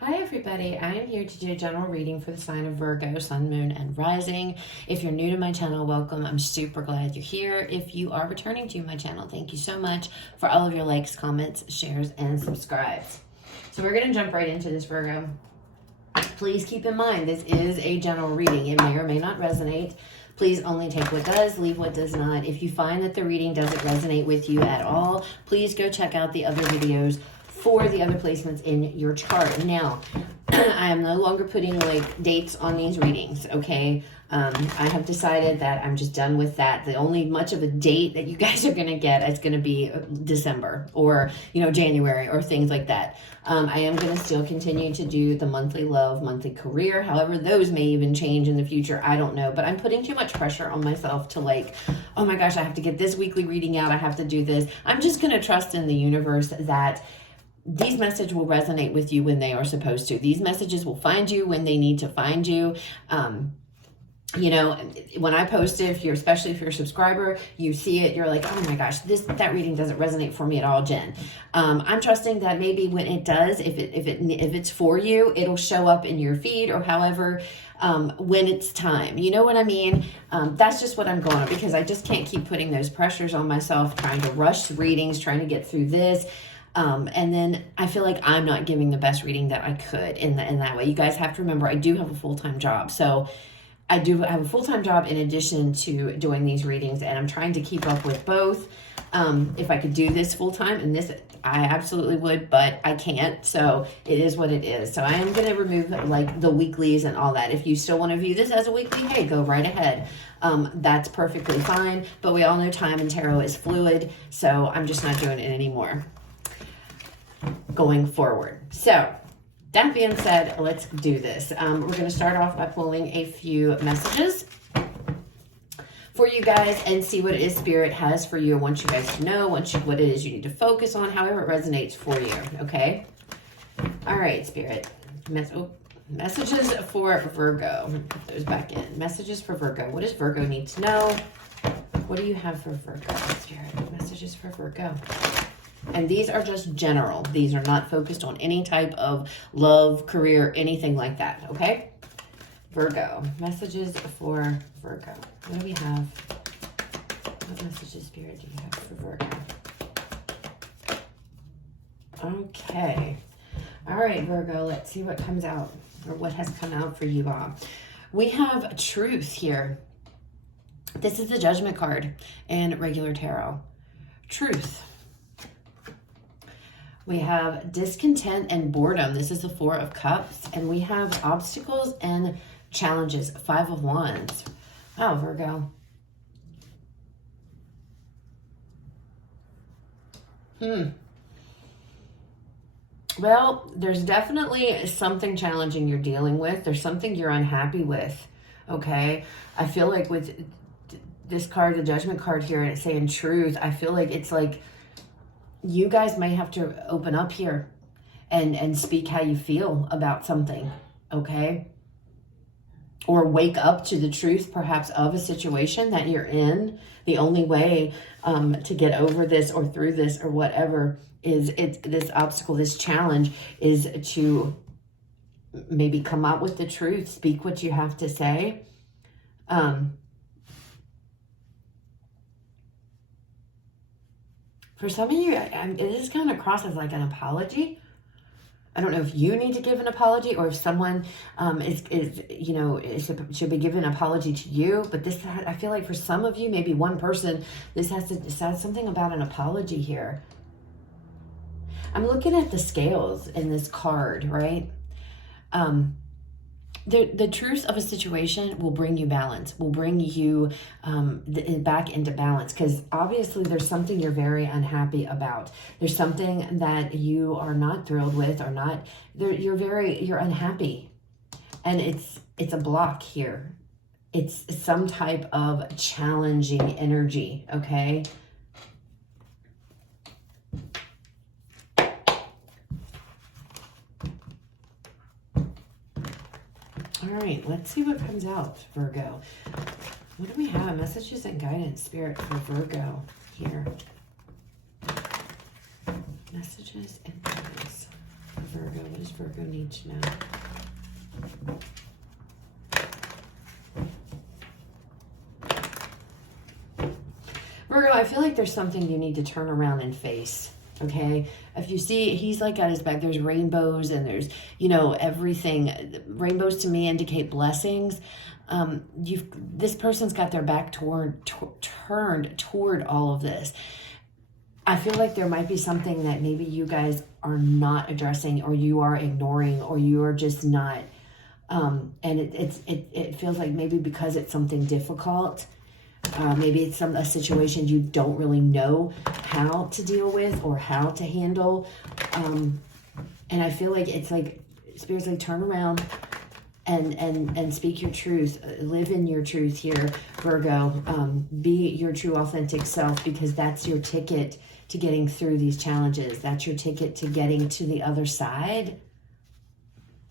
Hi everybody, I am here to do a general reading for the sign of Virgo, Sun, Moon, and Rising. If you're new to my channel, welcome. I'm super glad you're here. If you are returning to my channel, thank you so much for all of your likes, comments, shares, and subscribes. So we're going to jump right into this, Virgo. Please keep in mind, this is a general reading. It may or may not resonate. Please only take what does, leave what does not. If you find that the reading doesn't resonate with you at all, please go check out the other videos for the other placements in your chart. Now, I am no longer putting like dates on these readings, okay? I have decided that I'm just done with that. The only much of a date that you guys are going to get is going to be December or, January or things like that. I am going to still continue to do the monthly love, monthly career. However, those may even change in the future. I don't know, but I'm putting too much pressure on myself to like, oh my gosh, I have to get this weekly reading out. I have to do this. I'm just going to trust in the universe that these messages will resonate with you when they are supposed to. These messages will find you when they need to find you. When I post it, especially if you're a subscriber, you see it, you're like, oh my gosh, that reading doesn't resonate for me at all, Jen. I'm trusting that maybe when it does, if it's for you, it'll show up in your feed or however, when it's time. You know what I mean? That's just what I'm going on, because I just can't keep putting those pressures on myself, trying to rush readings, trying to get through this. And then I feel like I'm not giving the best reading that I could in that way. You guys have to remember, I do have a full-time job. So I do have a full-time job in addition to doing these readings, and I'm trying to keep up with both. If I could do this full-time, and this, I absolutely would, but I can't. So it is what it is. So I am going to remove like the weeklies and all that. If you still want to view this as a weekly, hey, go right ahead. That's perfectly fine. But we all know time in tarot is fluid. So I'm just not doing it anymore going forward. So that being said, let's do this. We're going to start off by pulling a few messages for you guys and see what it is Spirit has for you. I want you guys to know what it is you need to focus on, however it resonates for you, okay? All right, Spirit. Messages for Virgo. I'm going to put those back in. Messages for Virgo. What does Virgo need to know? What do you have for Virgo, Spirit? Messages for Virgo. And these are just general. These are not focused on any type of love, career, anything like that, okay? Virgo, messages for Virgo. What do we have? What messages, Spirit, do you have for Virgo? Okay. All right, Virgo, let's see what comes out, or what has come out for you all. We have truth here. This is the Judgment card in regular tarot. Truth. We have discontent and boredom. This is the Four of Cups. And we have obstacles and challenges. Five of Wands. Oh, Virgo. Well, there's definitely something challenging you're dealing with. There's something you're unhappy with. Okay? I feel like with this card, the Judgment card here, and it's saying truth, I feel like it's like you guys may have to open up here and speak how you feel about something, okay? Or wake up to the truth, perhaps, of a situation that you're in. The only way to get over this or through this or whatever is this obstacle, this challenge, is to maybe come out with the truth, speak what you have to say. For some of you, it is kind of crossed as like an apology. I don't know if you need to give an apology or if someone should be giving an apology to you. But this, I feel like for some of you, maybe one person, this has something about an apology here. I'm looking at the scales in this card, right? The truth of a situation will bring you balance, will bring you back into balance, because obviously there's something you're very unhappy about. There's something that you are not thrilled with, or not. You're unhappy, and it's a block here. It's some type of challenging energy, okay? All right, let's see what comes out, Virgo. What do we have? Messages and guidance, Spirit, for Virgo here. Messages and guidance for Virgo? What does Virgo need to know? Virgo, I feel like there's something you need to turn around and face. Okay, if you see, he's like at his back, there's rainbows and there's, you know, everything. Rainbows to me indicate blessings. This person's got their back turned toward all of this. I feel like there might be something that maybe you guys are not addressing, or you are ignoring, or you are just not. And it feels like maybe because it's something difficult. Maybe it's a situation you don't really know how to deal with or how to handle. And I feel like it's like, Spirit's like, turn around and speak your truth. Live in your truth here, Virgo. Be your true, authentic self, because that's your ticket to getting through these challenges. That's your ticket to getting to the other side.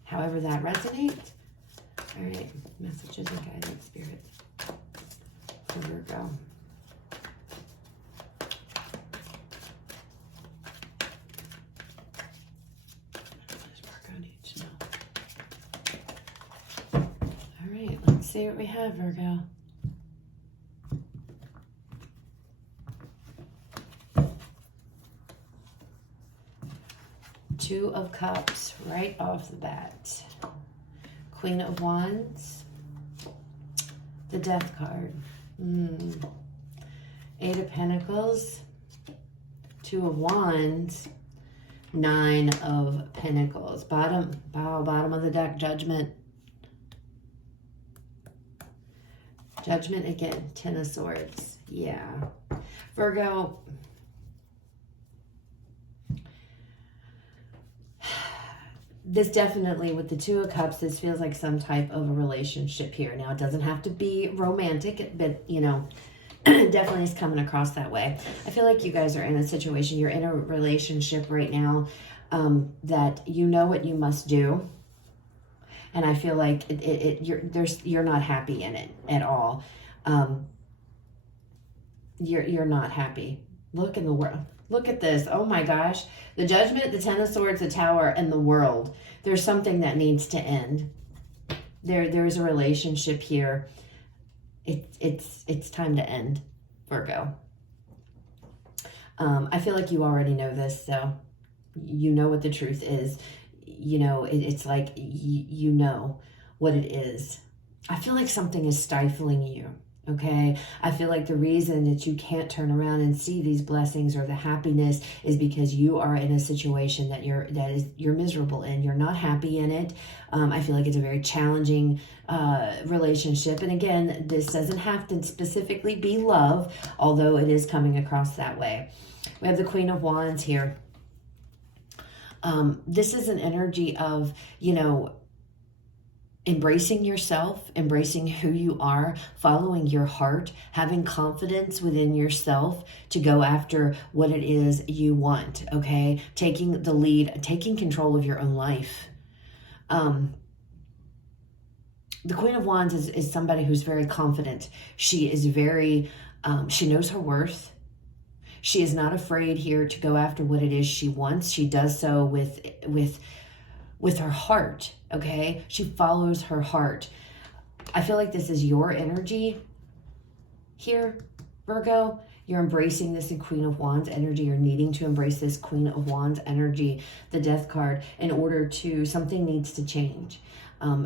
However that resonates. All right, messages and guidance, Spirit. Virgo. What does Virgo need to know? All right, let's see what we have, Virgo. Two of Cups right off the bat. Queen of Wands. The Death card. Eight of Pentacles, Two of Wands, Nine of Pentacles. Bottom of the deck, Judgment. Judgment again, Ten of Swords. Yeah. Virgo, this definitely, with the Two of Cups, this feels like some type of a relationship here. Now, it doesn't have to be romantic, but, you know, definitely is coming across that way. I feel like you guys are in a situation, you're in a relationship right now that you know what you must do. And I feel like you're not happy in it at all. You're not happy. Look in the world. Look at this. Oh my gosh. The Judgment, the Ten of Swords, the Tower, and the World. There's something that needs to end. There's a relationship here. It's time to end, Virgo. I feel like you already know this, so you know what the truth is. You know, it's like you know what it is. I feel like something is stifling you. Okay, I feel like the reason that you can't turn around and see these blessings or the happiness is because you are in a situation that you're miserable in. You're not happy in it. I feel like it's a very challenging relationship. And again, this doesn't have to specifically be love, although it is coming across that way. We have the Queen of Wands here. This is an energy of, you know, embracing yourself, embracing who you are, following your heart, having confidence within yourself to go after what it is you want, okay? Taking the lead, taking control of your own life. The Queen of Wands is somebody who's very confident. She is very, she knows her worth. She is not afraid here to go after what it is she wants. She does so with her heart, okay? She follows her heart. I feel like this is your energy here, Virgo. You're embracing this in Queen of Wands energy. You're needing to embrace this Queen of Wands energy, the Death card, in order to, something needs to change.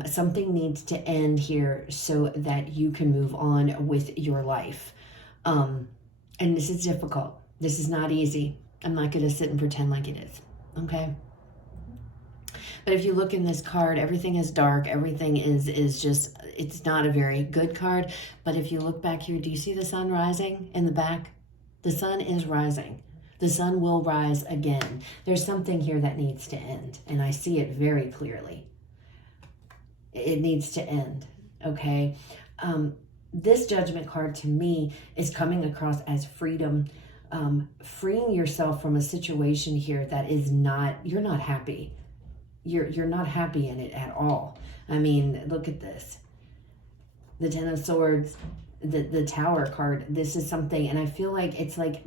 Something needs to end here so that you can move on with your life. And this is difficult. This is not easy. I'm not going to sit and pretend like it is, okay? But if you look in this card, everything is dark. Everything is just, it's not a very good card. But if you look back here, do you see the sun rising in the back? The sun is rising. The sun will rise again. There's something here that needs to end. And I see it very clearly. It needs to end, okay? This Judgment card to me is coming across as freedom. Freeing yourself from a situation here that is not, you're not happy. You're not happy in it at all. I mean, look at this. The Ten of Swords, the Tower card. This is something, and I feel like it's like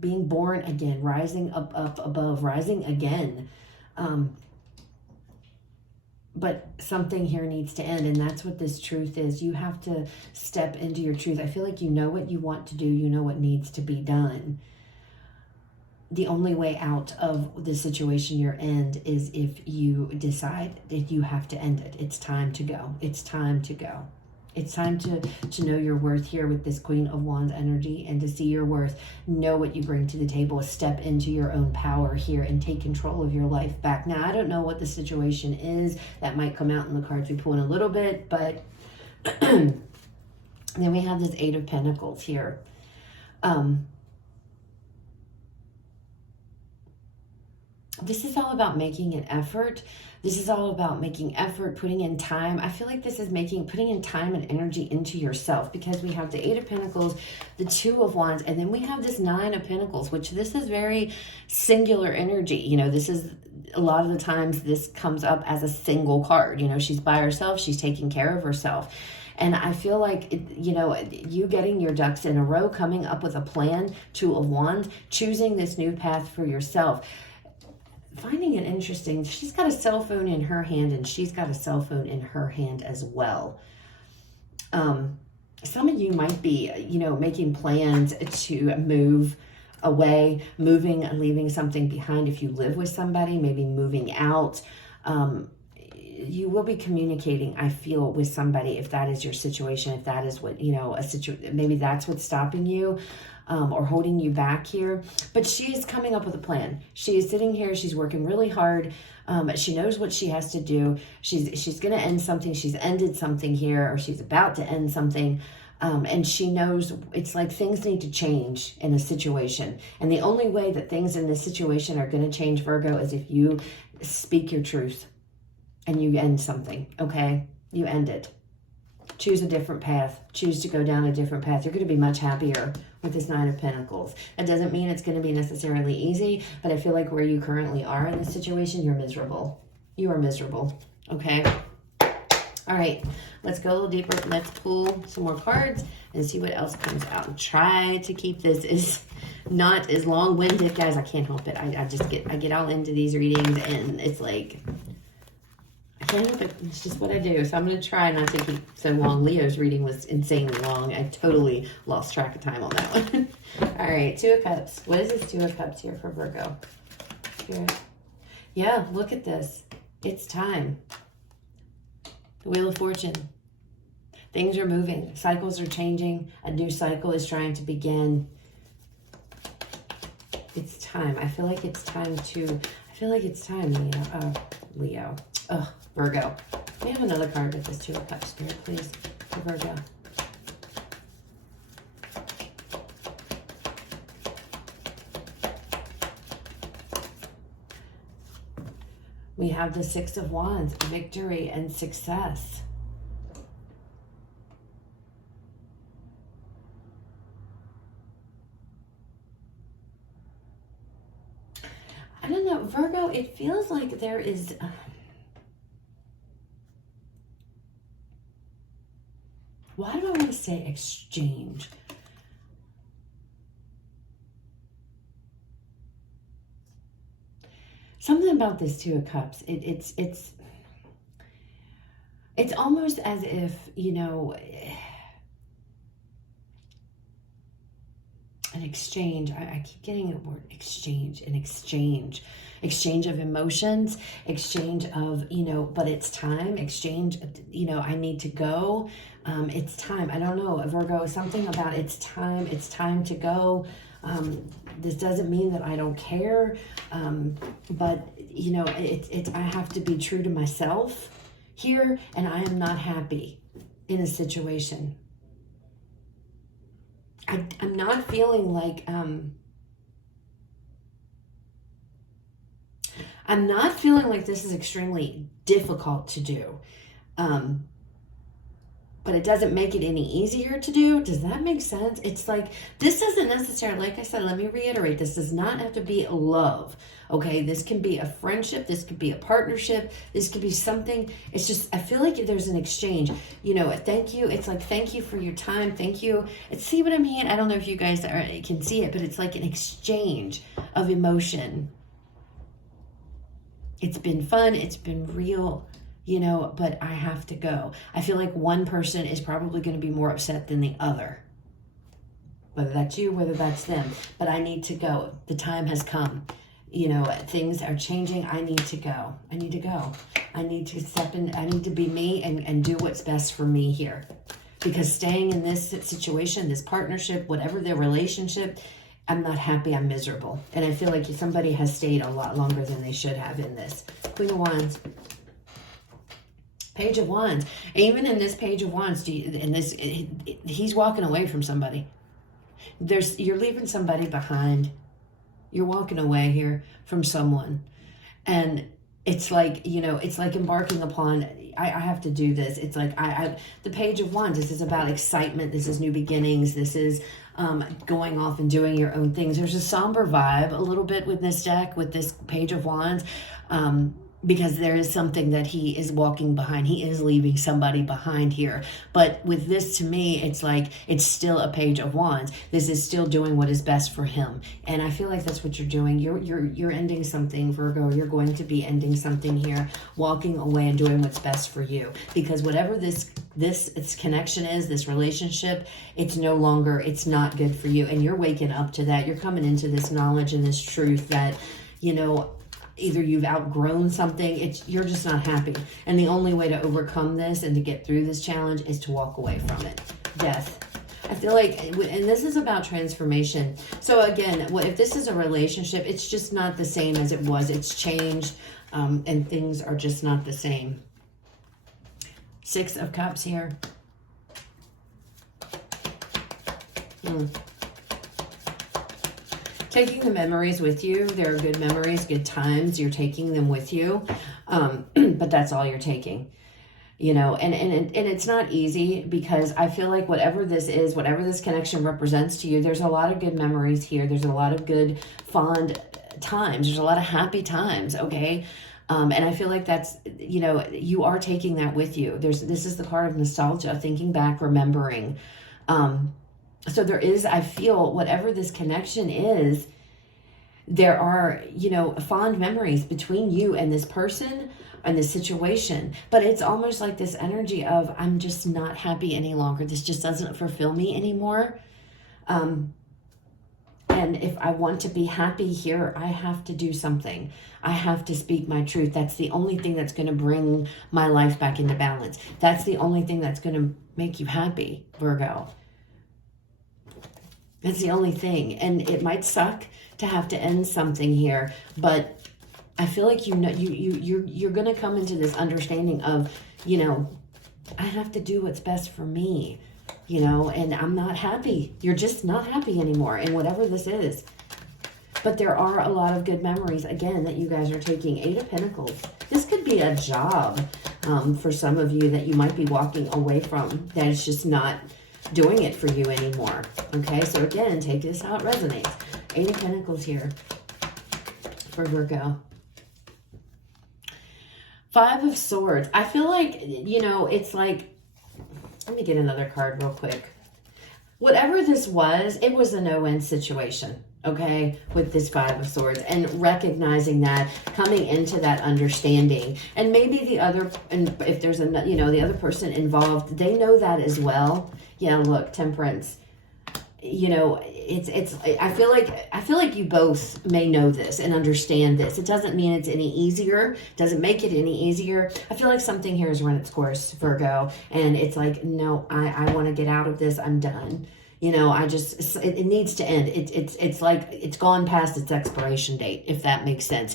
being born again, rising up above, rising again. but something here needs to end, and that's what this truth is. You have to step into your truth. I feel like you know what you want to do. You know what needs to be done. The only way out of the situation you're in is if you decide that you have to end it. It's time to go. It's time to go. It's time to know your worth here with this Queen of Wands energy, and to see your worth, know what you bring to the table, step into your own power here and take control of your life back. Now, I don't know what the situation is. That might come out in the cards we pull in a little bit, but then we have this Eight of Pentacles here. This is all about making an effort. This is all about making effort, putting in time. I feel like this is putting in time and energy into yourself, because we have the Eight of Pentacles, the Two of Wands, and then we have this Nine of Pentacles, which this is very singular energy. You know, this is a lot of the times this comes up as a single card. You know, she's by herself. She's taking care of herself. And I feel like, you know, you getting your ducks in a row, coming up with a plan, Two of Wands, choosing this new path for yourself. Finding it interesting, she's got a cell phone in her hand and she's got a cell phone in her hand as well. Some of you might be, you know, making plans to move away, moving and leaving something behind. If you live with somebody, maybe moving out. You will be communicating, I feel, with somebody, if that is your situation, if that is what, you know, maybe that's what's stopping you. Or holding you back here. But she is coming up with a plan. She is sitting here. She's working really hard. She knows what she has to do. She's going to end something. She's ended something here, or she's about to end something. And she knows it's like things need to change in a situation. And the only way that things in this situation are going to change, Virgo, is if you speak your truth and you end something, okay? You end it. Choose a different path. Choose to go down a different path. You're going to be much happier with this Nine of Pentacles. That doesn't mean it's going to be necessarily easy, but I feel like where you currently are in this situation, you're miserable. You are miserable, okay? All right, let's go a little deeper. Let's pull some more cards and see what else comes out. Try to keep this as not as long-winded, guys. I can't help it. I get all into these readings, and it's like, I can't help it. It's just what I do. So I'm going to try not to keep so long. Leo's reading was insanely long. I totally lost track of time on that one. All right, Two of Cups. What is this Two of Cups here for Virgo? Here. Yeah, look at this. It's time. The Wheel of Fortune. Things are moving. Cycles are changing. A new cycle is trying to begin. It's time. I feel like it's time, Leo. Oh, Virgo. We have another card with this Two of Cups, Spirit, please, for Virgo. We have the Six of Wands, victory and success. I don't know, Virgo, it feels like there is... why do I want to say exchange? Something about this Two of Cups. It's almost as if, you know, an exchange. I keep getting the word exchange, an exchange. Exchange of emotions, exchange of, you know, but it's time, exchange, you know, I need to go. It's time. I don't know, Virgo, something about it's time to go. This doesn't mean that I don't care, but, you know, I have to be true to myself here, and I am not happy in a situation. I'm not feeling like, I'm not feeling like this is extremely difficult to do. But it doesn't make it any easier to do. Does that make sense? It's like, this doesn't necessarily, like I said, let me reiterate, this does not have to be a love, okay? This can be a friendship. This could be a partnership. This could be something. It's just, I feel like there's an exchange. You know, thank you. It's like, thank you for your time. Thank you. See what I mean? I don't know if you guys can see it, but it's like an exchange of emotion. It's been fun. It's been real. but I have to go. I feel like one person is probably going to be more upset than the other. Whether that's you, whether that's them. But I need to go. The time has come. Things are changing. I need to go. I need to go. I need to step in. I need to be me and do what's best for me here. Because staying in this situation, this partnership, whatever their relationship, I'm not happy. I'm miserable. And I feel like somebody has stayed a lot longer than they should have in this. Queen of Wands. Page of Wands. Even in this Page of Wands, he's walking away from somebody. You're leaving somebody behind. You're walking away here from someone. And it's like, it's like embarking upon, I have to do this. It's like, the Page of Wands, this is about excitement. This is new beginnings. This is going off and doing your own things. There's a somber vibe a little bit with this deck, with this Page of Wands. Because there is something that he is walking behind. He is leaving somebody behind here. But with this, to me, it's like, it's still a Page of Wands. This is still doing what is best for him. And I feel like that's what you're doing. You're ending something, Virgo. You're going to be ending something here, walking away and doing what's best for you. Because whatever this connection is, this relationship, it's not good for you. And you're waking up to that. You're coming into this knowledge and this truth that, either you've outgrown something, you're just not happy. And the only way to overcome this and to get through this challenge is to walk away from it. Death. I feel like, and this is about transformation. So again, if this is a relationship, it's just not the same as it was. It's changed, and things are just not the same. 6 of Cups here. Taking the memories with you. There are good memories, good times. You're taking them with you. But that's all you're taking. And it's not easy, because I feel like whatever this is, whatever this connection represents to you, there's a lot of good memories here. There's a lot of good, fond times. There's a lot of happy times, okay? And I feel like that's, you are taking that with you. This is the card of nostalgia, thinking back, remembering. So there is, I feel, whatever this connection is, there are, fond memories between you and this person and this situation. But it's almost like this energy of, I'm just not happy any longer. This just doesn't fulfill me anymore. And if I want to be happy here, I have to do something. I have to speak my truth. That's the only thing that's going to bring my life back into balance. That's the only thing that's going to make you happy, Virgo. That's the only thing. And it might suck to have to end something here, but I feel like you're going to come into this understanding of, I have to do what's best for me, and I'm not happy. You're just not happy anymore, and whatever this is. But there are a lot of good memories, again, that you guys are taking. 8 of Pentacles. This could be a job for some of you that you might be walking away from, that it's just not doing it for you anymore. Okay, so again, take this how it resonates. 8 of Pentacles here for Virgo. 5 of Swords. I feel like, it's like, let me get another card real quick. Whatever this was, it was a no-win situation, okay, with this 5 of Swords, and recognizing that, coming into that understanding, and maybe if there's the other person involved, they know that as well. Yeah, look, Temperance. I feel like you both may know this and understand this. It doesn't mean it's any easier. Doesn't make it any easier. I feel like something here has run its course, Virgo, and it's like, no, I want to get out of this. I'm done. It needs to end. It's like it's gone past its expiration date, if that makes sense.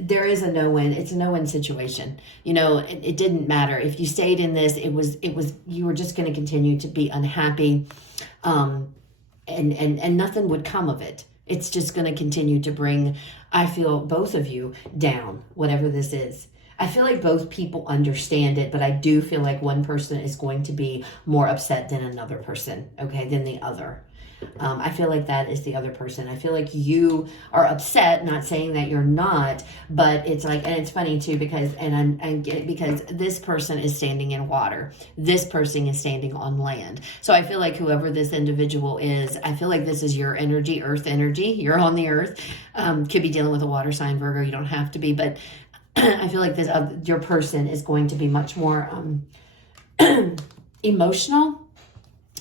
There is a no-win. It's a no-win situation. It didn't matter. If you stayed in this, it was you were just going to continue to be unhappy, and nothing would come of it. It's just going to continue to bring, I feel, both of you down, whatever this is. I feel like both people understand it, but I do feel like one person is going to be more upset than another person, okay, than the other. I feel like that is the other person. I feel like you are upset, not saying that you're not, but it's like, and it's funny too, because, because this person is standing in water. This person is standing on land. So I feel like whoever this individual is, I feel like this is your energy, earth energy. You're on the earth. Could be dealing with a water sign, Virgo. You don't have to be, but I feel like this your person is going to be much more emotional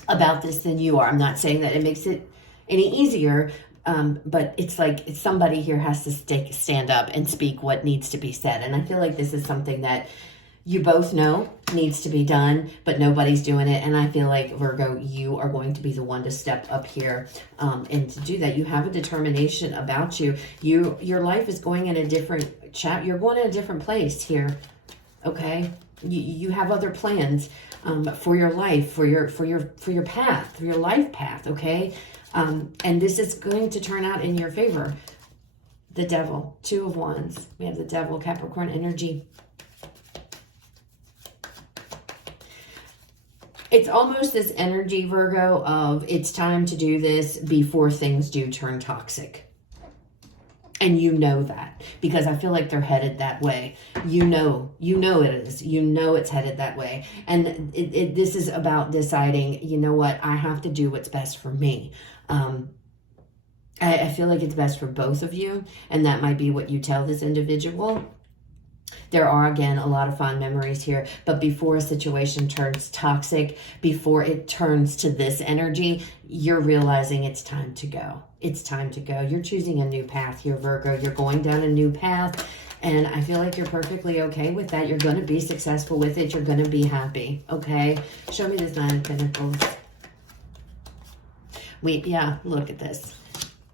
about this than you are. I'm not saying that it makes it any easier, but it's like somebody here has to stand up and speak what needs to be said. And I feel like this is something that you both know needs to be done, but nobody's doing it. And I feel like, Virgo, you are going to be the one to step up here and to do that. You have a determination about you. Your life is going in a different you're going in a different place here, okay? You have other plans for your life, for your path, for your life path, okay? And this is going to turn out in your favor. The Devil, 2 of Wands. We have the Devil, Capricorn energy. It's almost this energy, Virgo, of it's time to do this before things do turn toxic. And you know that, because I feel like they're headed that way. You know it is. You know it's headed that way. And this is about deciding, you know what, I have to do what's best for me. I feel like it's best for both of you. And that might be what you tell this individual. There are, again, a lot of fond memories here, but before a situation turns toxic, before it turns to this energy, you're realizing it's time to go. It's time to go. You're choosing a new path here, Virgo. You're going down a new path, and I feel like you're perfectly okay with that. You're going to be successful with it. You're going to be happy, okay? Show me this 9 of Pentacles. Yeah, look at this.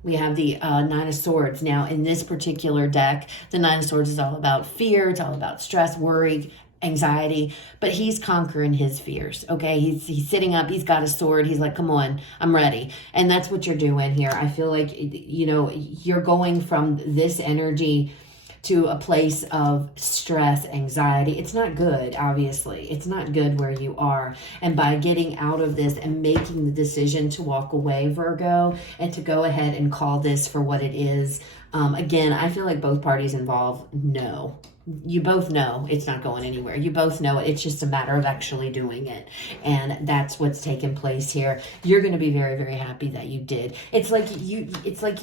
We have the 9 of Swords. Now, in this particular deck, the 9 of Swords is all about fear. It's all about stress, worry, anxiety. But he's conquering his fears, okay? He's sitting up. He's got a sword. He's like, come on, I'm ready. And that's what you're doing here. I feel like, you know, you're going from this energy to a place of stress, anxiety. It's not good, obviously. It's not good where you are. And by getting out of this and making the decision to walk away, Virgo, and to go ahead and call this for what it is, again, I feel like both parties involved know. You both know it's not going anywhere. You both know it's just a matter of actually doing it. And that's what's taken place here. You're going to be very, very happy that you did. It's like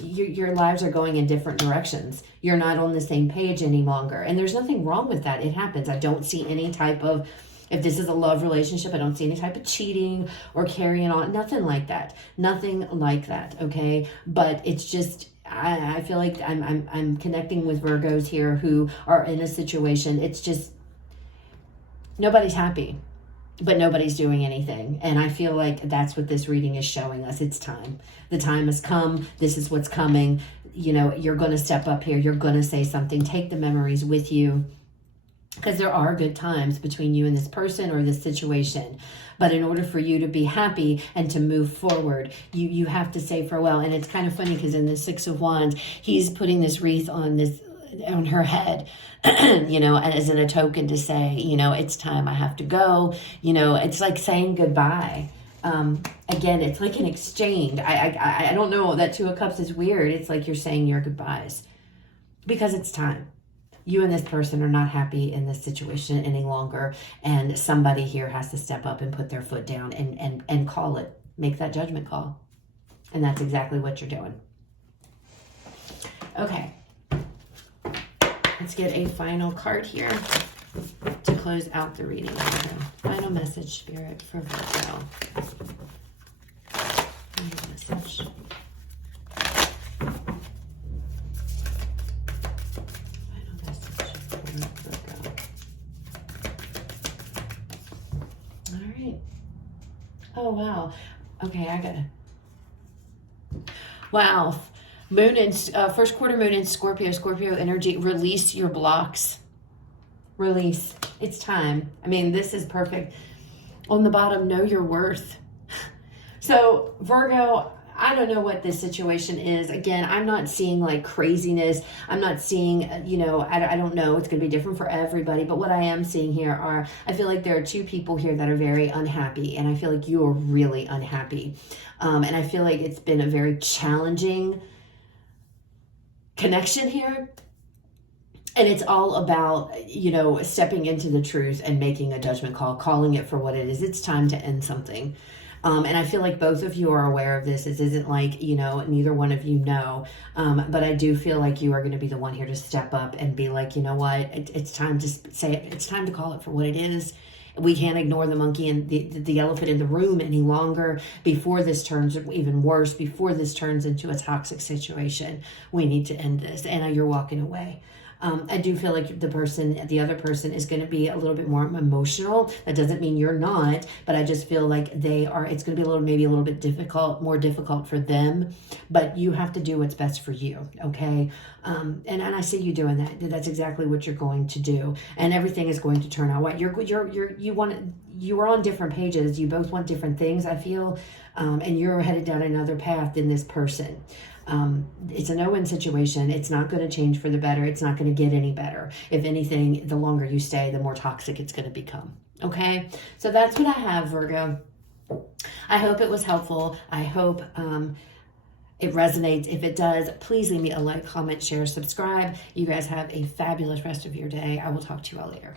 your lives are going in different directions. You're not on the same page any longer. And there's nothing wrong with that. It happens. I don't see any type of, if this is a love relationship, I don't see any type of cheating or carrying on. Nothing like that. Nothing like that. Okay. But it's just, I feel like I'm connecting with Virgos here who are in a situation. It's just nobody's happy, but nobody's doing anything. And I feel like that's what this reading is showing us. It's time. The time has come. This is what's coming. You know, you're going to step up here. You're going to say something. Take the memories with you, because there are good times between you and this person or this situation. But in order for you to be happy and to move forward, you have to say farewell. And it's kind of funny because in the 6 of Wands, he's putting this wreath on her head, you know, as in a token to say, you know, it's time, I have to go. You know, it's like saying goodbye. Again, it's like an exchange. I don't know, that 2 of Cups is weird. It's like you're saying your goodbyes because it's time. You and this person are not happy in this situation any longer. And somebody here has to step up and put their foot down and call it. Make that judgment call. And that's exactly what you're doing. Okay. Let's get a final card here to close out the reading. Final message, Spirit, for Virgo. Final message. Oh, wow. Okay, I got it. Wow. Moon and first quarter moon in Scorpio energy. Release your blocks. Release. It's time. I mean, this is perfect. On the bottom, know your worth. So, Virgo, I don't know what this situation is. Again, I'm not seeing like craziness. I'm not seeing, you know, I don't know. It's going to be different for everybody. But what I am seeing here are, I feel like there are 2 people here that are very unhappy. And I feel like you are really unhappy. And I feel like it's been a very challenging connection here. And it's all about, you know, stepping into the truth and making a judgment call, calling it for what it is. It's time to end something. And I feel like both of you are aware of this. This isn't like, you know, neither one of you know. But I do feel like you are going to be the one here to step up and be like, you know what, it's time to say it. It's time to call it for what it is. We can't ignore the monkey and the elephant in the room any longer before this turns even worse, before this turns into a toxic situation. We need to end this. Anna, you're walking away. I do feel like the other person is going to be a little bit more emotional. That doesn't mean you're not, but I just feel like it's going to be maybe a little bit more difficult for them, but you have to do what's best for you. Okay. And I see you doing that. That's exactly what you're going to do. And everything is going to turn out right. You are on different pages. You both want different things, I feel. And you're headed down another path than this person. It's a no-win situation. It's not going to change for the better. It's not going to get any better. If anything, the longer you stay, the more toxic it's going to become. Okay? So that's what I have, Virgo. I hope it was helpful. I hope it resonates. If it does, please leave me a like, comment, share, subscribe. You guys have a fabulous rest of your day. I will talk to you all later.